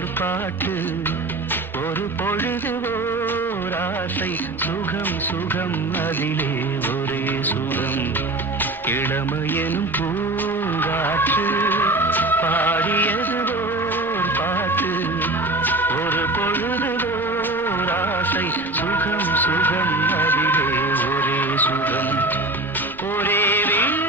ஓர் பாட்டு ஒரு பொழுது ஓர் ஆசை சுகம் சுகம் அதிலே ஒரே சுகம். இளமையெனும் பூங்காற்று பாடியது ஓர் பாட்டு. ஒரு பொழுது ஓர் ஆசை சுகம் சுகம் அதிலே ஒரே சுகம். ஒரே வீடு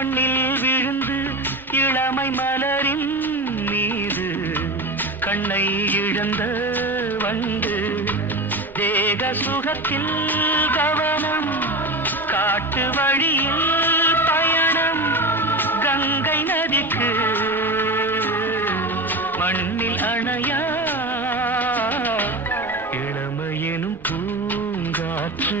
மண்ணில் விழுந்து இளமை மலரின் மீது கண்ணை இழந்த வண்டு தேக சுகத்தில் கவனம் காட்டு வழியில் பயணம் கங்கை நதிக்கு மண்ணில் அணையா? இளமையெனும் பூங்காற்று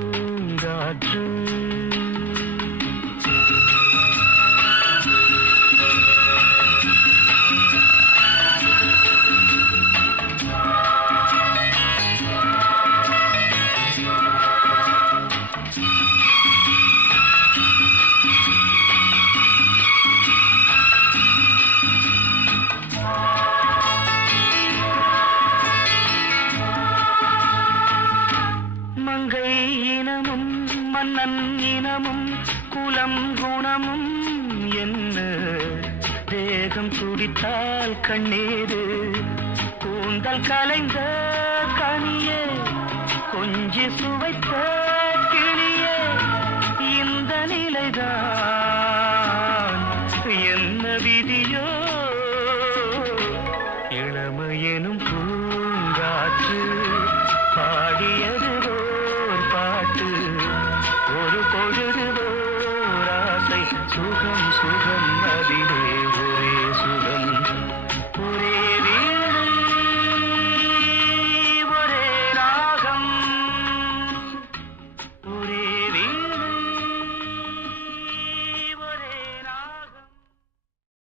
மன்னன் இனமும் குலம் குணமும் என்ன? தேகம் துடித்தால் கண்ணீரு கூந்தல் கலைந்த கனியே கொஞ்சி சுவைத்த கிளியே இந்த நிலைதான். என்ன விதியோ